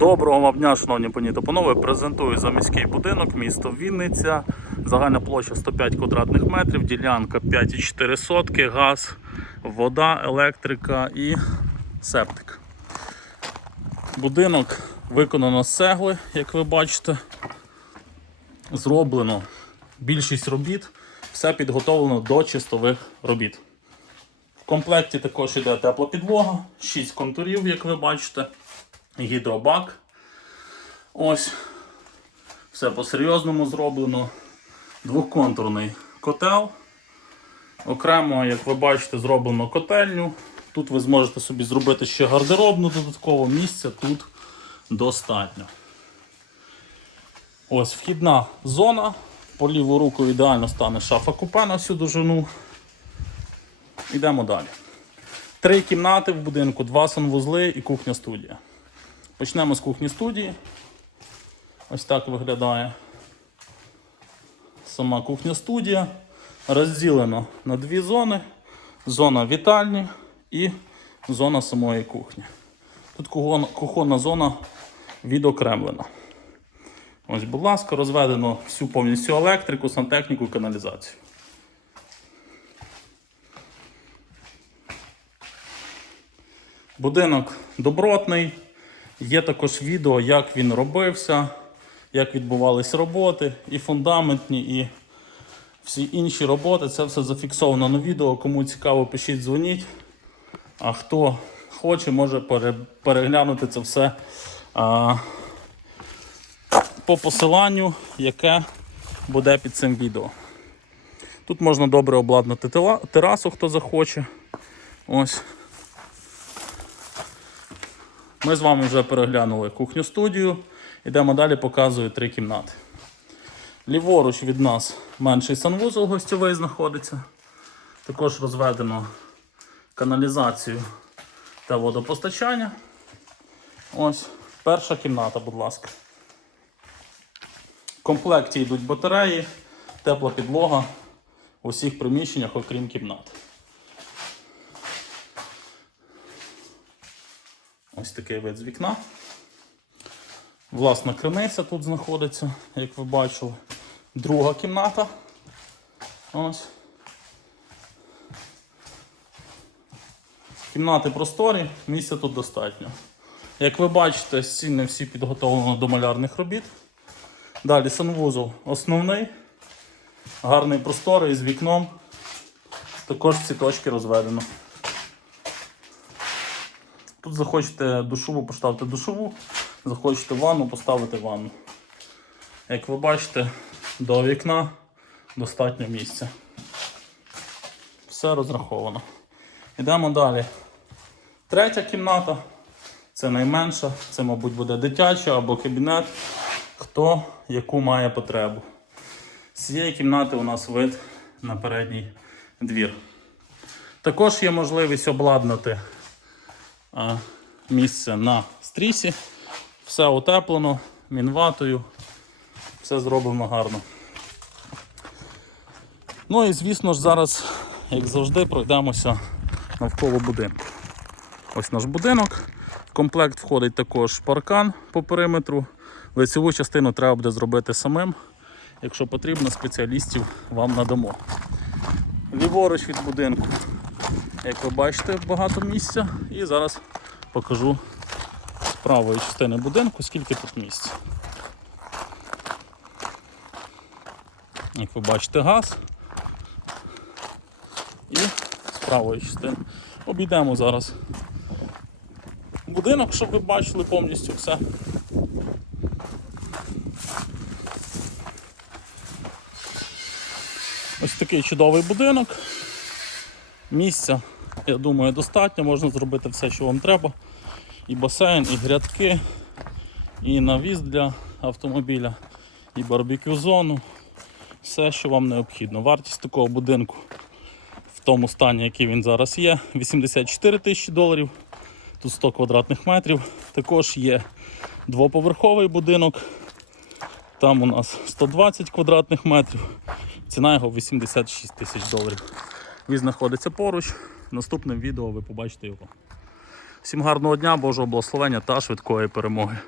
Доброго вам дня, шановні пані та панове. Презентую заміський будинок, місто Вінниця. Загальна площа 105 квадратних метрів, ділянка 5,4 сотки, газ, вода, електрика і септик. Будинок виконано з цегли, як ви бачите. Зроблено більшість робіт, все підготовлено до чистових робіт. В комплекті також йде тепла підлога, 6 контурів, як ви бачите, гідробак. Ось. Все по-серйозному зроблено. Двоконтурний котел. Окремо, як ви бачите, зроблено котельню. Тут ви зможете собі зробити ще гардеробну додатково місця тут достатньо. Ось вхідна зона. По ліву руку ідеально стане шафа купе на всю довжину. Йдемо далі. Три кімнати в будинку, два санвузли і кухня студія. Почнемо з кухні студії. Ось так виглядає сама кухня студія. Розділено на дві зони: зона вітальні і зона самої кухні. Тут кухонна, зона відокремлена. Ось, будь ласка, розведено всю повністю електрику, сантехніку каналізацію. Будинок добротний. Є також відео, як він робився, як відбувались роботи, і фундаментні, і всі інші роботи. Це все зафіксовано на відео. Кому цікаво, пишіть, дзвоніть. А хто хоче, може переглянути це все а, по посиланню, яке буде під цим відео. Тут можна добре обладнати терасу, хто захоче. Ось. Ми з вами вже переглянули кухню студію. Йдемо далі, показую три кімнати. Ліворуч від нас менший санвузол гостьовий знаходиться. Також розведено каналізацію та водопостачання. Ось перша кімната, будь ласка. В комплекті йдуть батареї, тепла підлога у всіх приміщеннях, окрім кімнат. Ось такий вид з вікна. Власна криниця тут знаходиться, як ви бачили. Друга кімната. Ось. Кімнати просторі, місця тут достатньо. Як ви бачите, стіни всі підготовлено до малярних робіт. Далі санвузол основний, гарний просторий з вікном. Також ці точки розведено. Тут захочете душову, поставити душову, захочете ванну, поставити ванну. Як ви бачите, до вікна достатньо місця. Все розраховано. Йдемо далі. Третя кімната. Це найменша, це, мабуть, буде дитяча або кабінет. Хто яку має потребу. З цієї кімнати у нас вид на передній двір. Також є можливість обладнати місце на стрісі. Все утеплено, мінватою, все зроблено гарно. Ну і звісно ж зараз, як завжди, пройдемося навколо будинку. Ось наш будинок. В комплект входить також паркан по периметру. Лицеву частину треба буде зробити самим. Якщо потрібно, спеціалістів вам надамо. Ліворуч від будинку як ви бачите, багато місця. І зараз покажу з правої частини будинку, скільки тут місця. Як ви бачите, газ. І з правої частини. Обійдемо зараз будинок, щоб ви бачили повністю все. Ось такий чудовий будинок. Місця, я думаю, достатньо, можна зробити все, що вам треба. І басейн, і грядки, і навіс для автомобіля, і барбекю зону. Все, що вам необхідно. Вартість такого будинку в тому стані, який він зараз є, 84 тисячі доларів, тут 100 квадратних метрів. Також є двоповерховий будинок. Там у нас 120 квадратних метрів, ціна його 86 тисяч доларів. Він знаходиться поруч. Наступним відео ви побачите його. Всім гарного дня, Божого благословення та швидкої перемоги.